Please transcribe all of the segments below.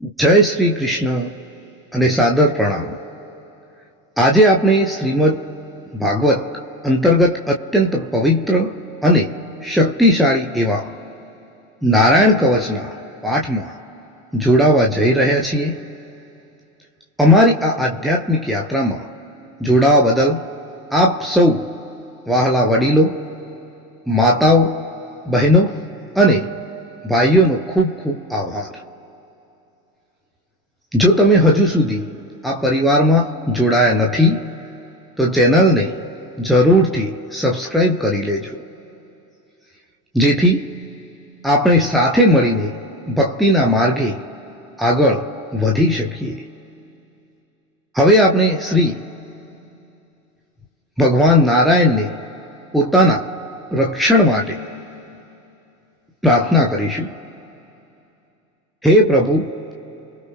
જય શ્રી કૃષ્ણ અને સાદર પ્રણામ। આજે આપણે શ્રીમદ ભાગવત અંતર્ગત અત્યંત પવિત્ર અને શક્તિશાળી એવા નારાયણ કવચના પાઠમાં જોડાવા જઈ રહ્યા છીએ। અમારી આ આધ્યાત્મિક યાત્રામાં જોડાવા બદલ આપ સૌ વહાલા વડીલો, માતાઓ, બહેનો અને ભાઈઓનો ખૂબ ખૂબ આભાર। જો તમે હજુ સુધી આ પરિવારમાં જોડાયા નથી તો ચેનલને જરૂરથી સબસ્ક્રાઈબ કરી લેજો, જેથી આપણે સાથે મળીને ભક્તિના માર્ગે આગળ વધી શકીએ। હવે આપણે શ્રી ભગવાન નારાયણને પોતાના રક્ષણ માટે પ્રાર્થના કરીશું। હે પ્રભુ,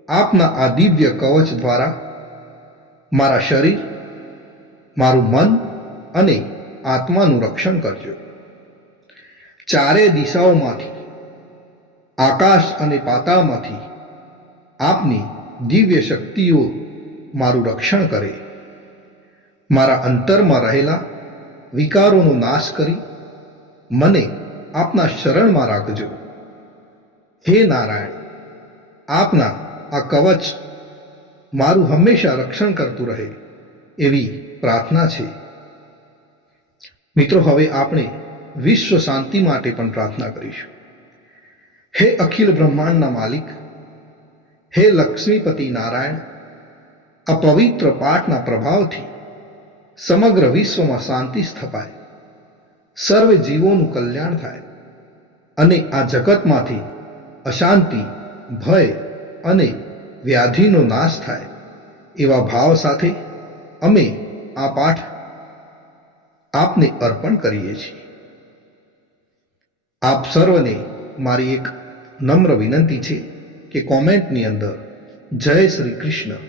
આપના આ દિવ્ય કવચ દ્વારા મારા શરીર, મારું મન અને આત્માનું રક્ષણ કરજો। ચારે દિશાઓમાંથી, આકાશ અને પાતાળમાંથી આપની દિવ્ય શક્તિઓ મારું રક્ષણ કરે। મારા અંતરમાં રહેલા વિકારોનો નાશ કરી મને આપના શરણમાં રાખજો। હે નારાયણ, આપના આ કવચ મારું હંમેશા રક્ષણ કરતું રહે એવી પ્રાર્થના છે। મિત્રો, હવે આપણે વિશ્વ શાંતિ માટે પણ પ્રાર્થના કરીશું। હે અખિલ બ્રહ્માંડના માલિક, હે લક્ષ્મીપતિ નારાયણ, આ પવિત્ર પાઠના પ્રભાવથી સમગ્ર વિશ્વમાં શાંતિ સ્થપાય, સર્વે જીવોનું કલ્યાણ થાય અને આ જગતમાંથી અશાંતિ, ભય અને વ્યાધિનો નાશ થાય એવા ભાવ સાથે અમે આ પાઠ આપને અર્પણ કરીએ છીએ। આપ સર્વને મારી એક નમ્ર વિનંતી છે કે કોમેન્ટની અંદર જય શ્રી કૃષ્ણ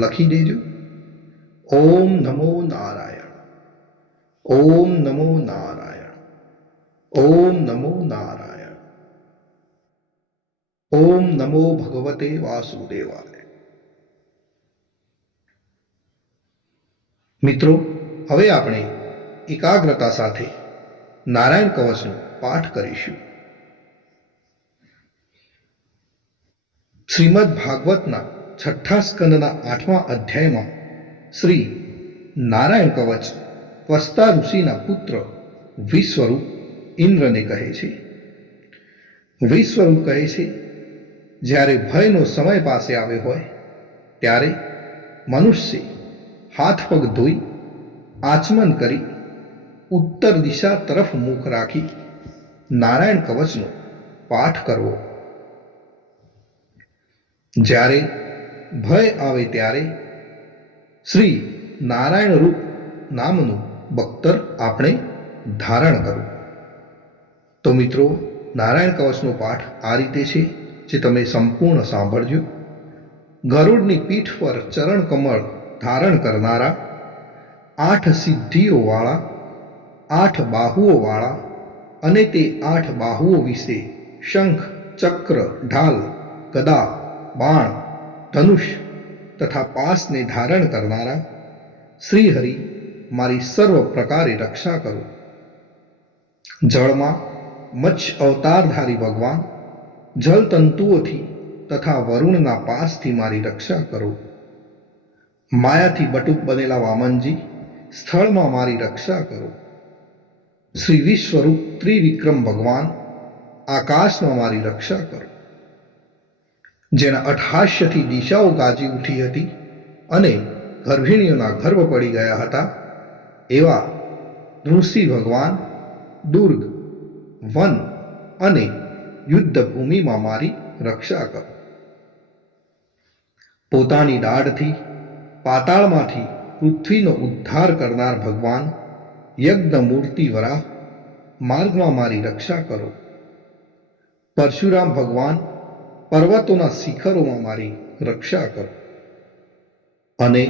લખી દેજો। ઓમ નમો નારાયણ, ઓમ નમો નારાયણ, ઓમ નમો નારાયણ, ઓમ નમો ભગવતે વાસુદેવાય। મિત્રો, હવે આપણે એકાગ્રતા સાથે નારાયણ કવચનો પાઠ કરીશું। શ્રીમદ ભાગવતના 6ઠ્ઠા સ્કંદના 8મા અધ્યાયમાં શ્રી નારાયણ કવચ ત્વષ્ટા ઋષિના પુત્ર વિશ્વરૂપ ઇન્દ્રને કહે છે। વિશ્વરૂપ કહે છે, જ્યારે ભયનો સમય પાસે આવ્યો હોય ત્યારે મનુષ્ય હાથ પગ ધોઈ આચમન કરી ઉત્તર દિશા તરફ મુખ રાખી નારાયણ કવચનો પાઠ કરવો। જ્યારે ભય આવે ત્યારે શ્રી નારાયણ રૂપ નામનું બખ્તર આપણે ધારણ કરવું। તો મિત્રો, નારાયણ કવચનો પાઠ આ રીતે છે, જે તમે સંપૂર્ણ સાંભળજો। ગરુડની પીઠ પર ચરણ કમળ ધારણ કરનારા, 8 સિદ્ધિઓવાળા, 8 બાહુઓવાળા અને તે 8 બાહુઓ વિશે શંખ, ચક્ર, ઢાલ, ગદા, બાણ, ધનુષ તથા પાસને ધારણ કરનારા શ્રીહરિ મારી સર્વ પ્રકારે રક્ષા કરો। જળમાં મત્સ્ય અવતારધારી ભગવાન જલતંતુઓથી તથા વરુણના પાસથી મારી રક્ષા કરો। માયાથી બટુક બનેલા વામનજી સ્થળમાં મારી રક્ષા કરો। શ્રી વિશ્વરૂપ ત્રિવિક્રમ ભગવાન આકાશમાં મારી રક્ષા કરો। જેના અટ્ટહાસ્યથી દિશાઓ ગાજી ઉઠી હતી અને ગર્ભિણીઓના ગર્ભ પડી ગયા હતા એવા ઋષિ ભગવાન દુર્ગ, વન અને યુદ્ધ ભૂમિમાં મારી રક્ષા કરો। પોતાની દાઢથી પાતાળમાંથી પૃથ્વીનો ઉદ્ધાર કરનાર ભગવાન યજ્ઞ મૂર્તિ વરાહ માર્ગમાં મારી રક્ષા કરો। પરશુરામ ભગવાન પર્વતોના શિખરોમાં મારી રક્ષા કરો। અને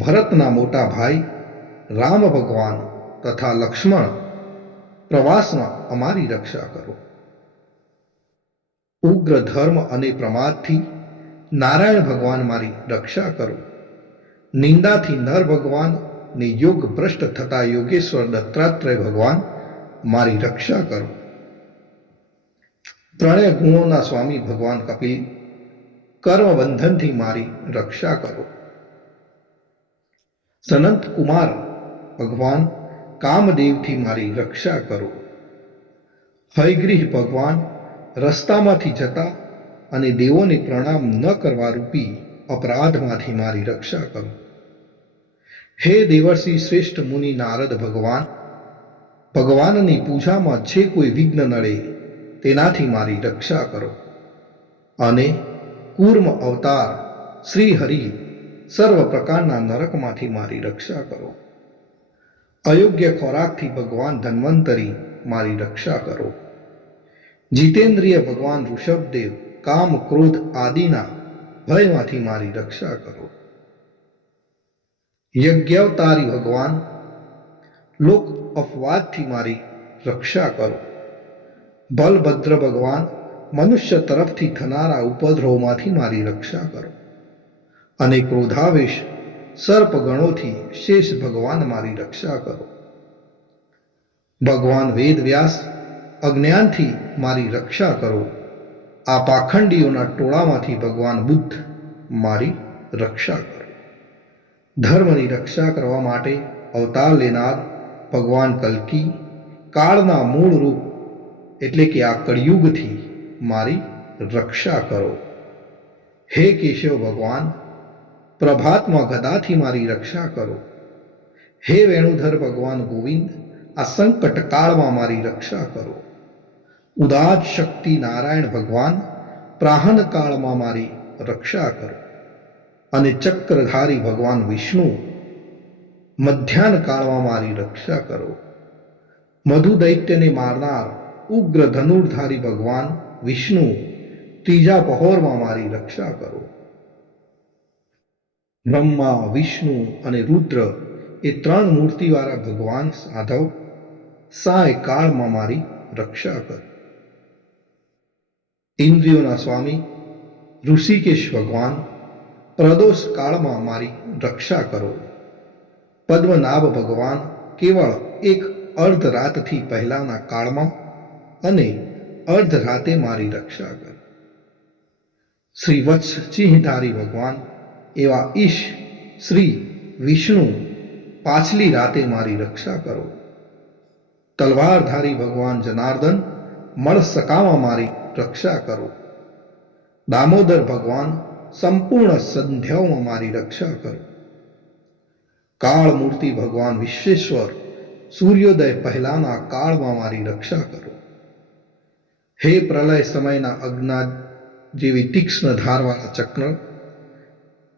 ભરતના મોટા ભાઈ રામ ભગવાન તથા લક્ષ્મણ પ્રવાસમાં અમારી રક્ષા કરો। ઉગ્ર ધર્મ અને પ્રમાદથી નારાયણ ભગવાન મારી રક્ષા કરો. નિંદાથી નર ભગવાન ને યોગ ભ્રષ્ટ થતા યોગેશ્વર દત્તાત્રેય ભગવાન મારી રક્ષા કરો. ત્રણેય ગુણોના સ્વામી ભગવાન કપિલ કર્મ બંધનથી મારી રક્ષા કરો. સનંત કુમાર ભગવાન કામદેવથી મારી રક્ષા કરો. હયગ્રીહ ભગવાન રસ્તામાંથી જતા અને દેવોને પ્રણામ ન કરવા રૂપી અપરાધમાંથી મારી રક્ષા કરો. હે દેવર્ષિ શ્રેષ્ઠ મુનિ નારદ ભગવાન, ભગવાનની પૂજામાં જે કોઈ વિઘ્ન નડે તેનાથી મારી રક્ષા કરો. અને કૂર્મ અવતાર શ્રી હરિ સર્વ પ્રકારના નરકમાંથી મારી રક્ષા કરો. અયોગ્ય ખોરાકથી ભગવાન ધન્વંતરી મારી રક્ષા કરો. જીતેન્દ્રિય ભગવાન ઋષભદેવ કામ ક્રોધ આદિના ભયમાંથી મારી રક્ષા કરો. યજ્ઞાવતારી ભગવાન લોક અપવાદથી મારી રક્ષા કરો. બલભદ્ર ભગવાન મનુષ્ય તરફથી થનારા ઉપદ્રવમાંથી મારી રક્ષા કરો. અને ક્રોધાવેશ સર્પગણોથી શેષ ભગવાન મારી રક્ષા કરો. ભગવાન વેદવ્યાસ અજ્ઞાનથી મારી રક્ષા કરો. આ પાખંડીઓના ટોળામાંથી ભગવાન બુદ્ધ મારી રક્ષા કરો. ધર્મની રક્ષા કરવા માટે અવતાર લેનાર ભગવાન કલ્કી કાળના મૂળ રૂપ એટલે કે આ કળિયુગથી મારી રક્ષા કરો. હે કેશવ ભગવાન પ્રભાતમાં ગદાથી મારી રક્ષા કરો. હે વેણુધર ભગવાન ગોવિંદ આ સંકટ કાળમાં મારી રક્ષા કરો. ઉદાત શક્તિ નારાયણ ભગવાન પ્રાહન કાળમાં મારી રક્ષા કરો. અને ચક્રધારી ભગવાન વિષ્ણુ મધ્યાહન કાળમાં મારી રક્ષા કરો. મધુ દૈત્યને મારનાર ઉગ્ર ધનુર્ધારી ભગવાન વિષ્ણુ ત્રીજા પહોરમાં મારી રક્ષા કરો. બ્રહ્મા વિષ્ણુ અને રુદ્ર એ ત્રણ મૂર્તિવાળા ભગવાન સાધવ સાય કાળમાં મારી રક્ષા કરો. ઇન્દ્રિયોના સ્વામી ઋષિકેશ ભગવાન પ્રદોષ કાળમાં મારી રક્ષા કરો. પદ્મનાભ ભગવાન કેવળ એક અર્ધ રાતથી પહેલાના કાળમાં અને અર્ધ રાતે મારી રક્ષા કરો. શ્રી વત્સ ચિહ્નધારી ભગવાન એવા ઈશ શ્રી વિષ્ણુ પાછલી રાતે મારી રક્ષા કરો. તલવારધારી ભગવાન જનાર્દન મળ સકામાં મારી રક્ષા કરો. દામોદર ભગવાન સંપૂર્ણ સંધ્યાઓમાં મારી રક્ષા કરો. કાળ મૂર્તિ ભગવાન વિશ્વેશ્વર સૂર્યોદય પહેલાના કાળમાં મારી રક્ષા કરો. હે પ્રલય સમયના અજ્ઞા જેવી તીક્ષ્ણ ધારવાળા ચક્ર,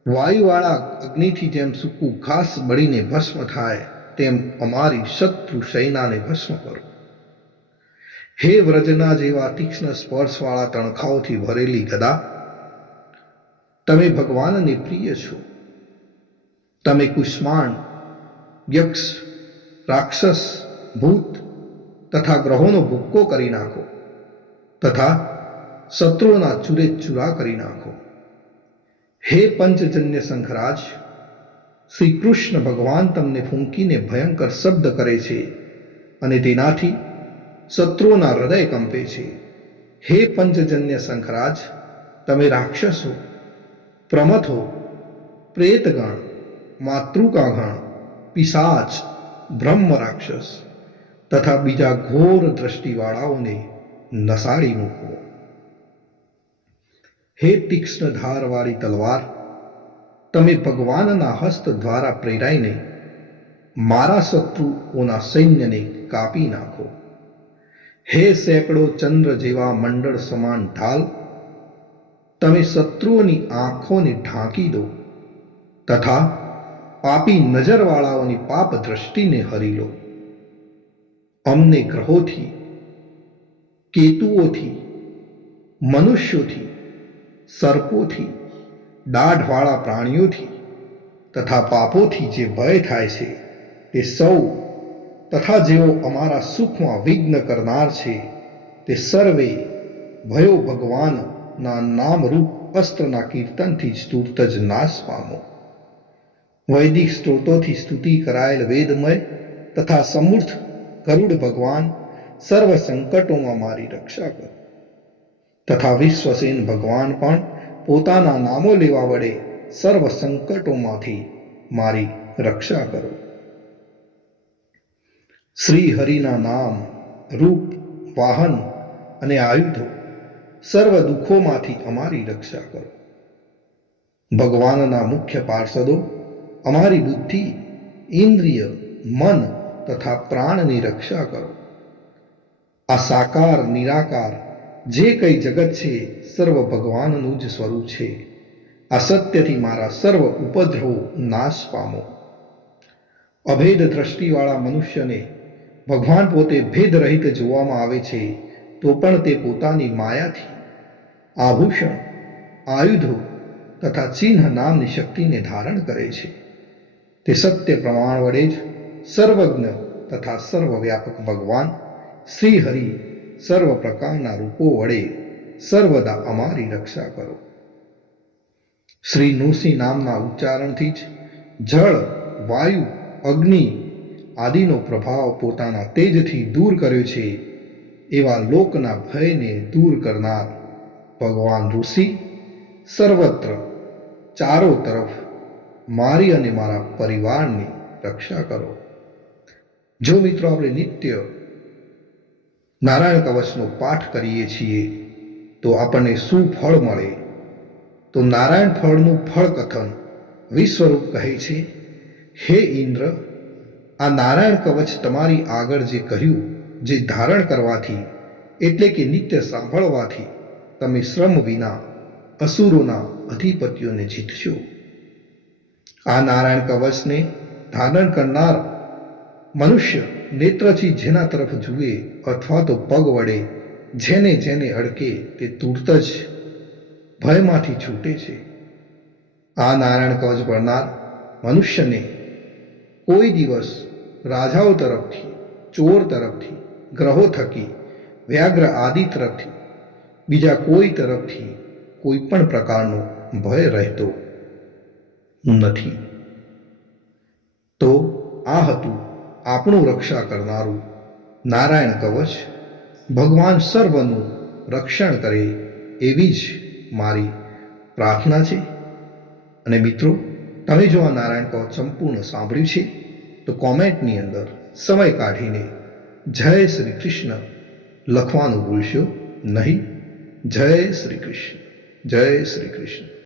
વાયુવાળા અગ્નિથી જેમ સૂકું ઘાસ બળીને ભસ્મ થાય તેમ અમારી શત્રુ સૈનાને ભસ્મ કરો. હે વ્રજના જેવા તીક્ષ્ણ સ્પર્શવાળા તણખાઓથી ભરેલી ગદા, તમે ભગવાનને પ્રિય છો. તમે કુષ્માંડ યક્ષ રાક્ષસ ભૂત તથા ગ્રહોનો ભૂક્કો કરી નાખો તથા શત્રુઓના ચૂરે ચૂરા કરી નાખો. હે પંચજન્ય શંખરાજ, શ્રી કૃષ્ણ ભગવાન તમને ફૂંકીને ભયંકર શબ્દ કરે છે અને તેનાથી શત્રુઓના હૃદય કંપે છે. હે પંચજન્ય શંખરાજ, તમે રાક્ષસો, પ્રમથો, પ્રેતગણ, માતૃકાગણ, પિશાચ, બ્રહ્મ રાક્ષસ તથા બીજા ઘોર દ્રષ્ટિવાળાઓને નસાડી મૂકો. હે તીક્ષ્ણ ધારવાળી તલવાર, તમે ભગવાનના હસ્ત દ્વારા પ્રેરાઈને મારા શત્રુઓના સૈન્યને કાપી નાખો. હે સેંકડો ચંદ્ર જેવા મંડળ સમાન ઢાલ, તમે શત્રુઓની આંખોને ઢાંકી દો તથા પાપી નજરવાળાઓની પાપ દ્રષ્ટિને હરી લો. અમને ગ્રહોથી, કેતુઓથી, મનુષ્યોથી, સર્પોથી, દાઢવાળા પ્રાણીઓથી તથા પાપોથી જે ભય થાય છે તે સૌ તથા જેઓ અમારા સુખમાં વિઘ્ન કરનાર છે તે સર્વે ભયો ભગવાન ના નામરૂપ અસ્ત્રના કીર્તનથી જ તુર્ત જ નાશ પામો. વૈદિક સ્ત્રોતોથી સ્તુતિ કરાયેલ વેદમય તથા સમૃદ્ધ ગરુડ ભગવાન સર્વ સંકટોમાં મારી રક્ષા કરો. તથા વિશ્વસેન ભગવાન પણ પોતાના નામો લેવા વડે સર્વ સંકટોમાંથી મારી રક્ષા કરો. શ્રી હરિના નામ, રૂપ, વાહન અને આયુધો સર્વ દુઃખોમાંથી અમારી રક્ષા કરો. ભગવાનના મુખ્ય પાર્ષદો અમારી બુદ્ધિ, ઇન્દ્રિય, મન તથા પ્રાણની રક્ષા કરો. આ સાકાર નિરાકાર જે કંઈ જગત છે સર્વ ભગવાનનું જ સ્વરૂપ છે. આ સત્યથી મારા સર્વ ઉપદ્રવો નાશ પામો. અભેદ દ્રષ્ટિવાળા મનુષ્યને ભગવાન પોતે ભેદ રહિત જોવામાં આવે છે, તો પણ તે પોતાની માયાથી આભૂષણ, આયુધો તથા ચિહ્ન નામની શક્તિને ધારણ કરે છે. તે સત્ય પ્રમાણ વડે જ સર્વજ્ઞ તથા સર્વવ્યાપક ભગવાન શ્રી હરિ સર્વ પ્રકારના રૂપો વડે સર્વદા અમારી રક્ષા કરો. શ્રી નૃસિંહ નામના ઉચ્ચારણથી જ જળ, વાયુ, અગ્નિ આદિનો પ્રભાવ પોતાના તેજથી દૂર કર્યો છે. એવા લોકના ભયને દૂર કરનાર ભગવાન ઋષિ સર્વત્ર ચારો તરફ મારી અને મારા પરિવારની રક્ષા કરો. જો મિત્રો આપણે નિત્ય નારાયણ કવચનો પાઠ કરીએ છીએ તો આપણને શું ફળ મળે? તો નારાયણ ફળનું ફળ કથન વિશ્વરૂપ કહે છે, હે ઇન્દ્ર, આ નારાયણ કવચ તમારી આગળ જે કહ્યું, જે ધારણ કરવાથી એટલે કે નિત્ય સાંભળવાથી તમે શ્રમ વિના અસુરોના અધિપતિઓને જીતશો. આ નારાયણ કવચને ધારણ કરનાર મનુષ્ય નેત્રથી જેના તરફ જુએ અથવા તો પગ વડે જેને જેને અડકે તે તુરત જ ભયમાંથી છૂટે છે. આ નારાયણ કવચ ભણનાર મનુષ્યને કોઈ દિવસ રાજાઓ તરફથી, ચોર તરફથી, ગ્રહો થકી, વ્યાઘ્ર આદિ તરફથી, બીજા કોઈ તરફથી કોઈ પણ પ્રકારનો ભય રહેતો નથી. તો આ હતું આપણું રક્ષા કરનારું નારાયણ કવચ. ભગવાન સર્વનું રક્ષણ કરે એવી જ મારી પ્રાર્થના છે. અને મિત્રો, તમે જો આ નારાયણ કવચ સંપૂર્ણ સાંભળ્યું છે તો કોમેન્ટની અંદર સમય કાઢીને જય શ્રી કૃષ્ણ લખવાનું ભૂલશો નહીં. જય શ્રી કૃષ્ણ, જય શ્રી કૃષ્ણ.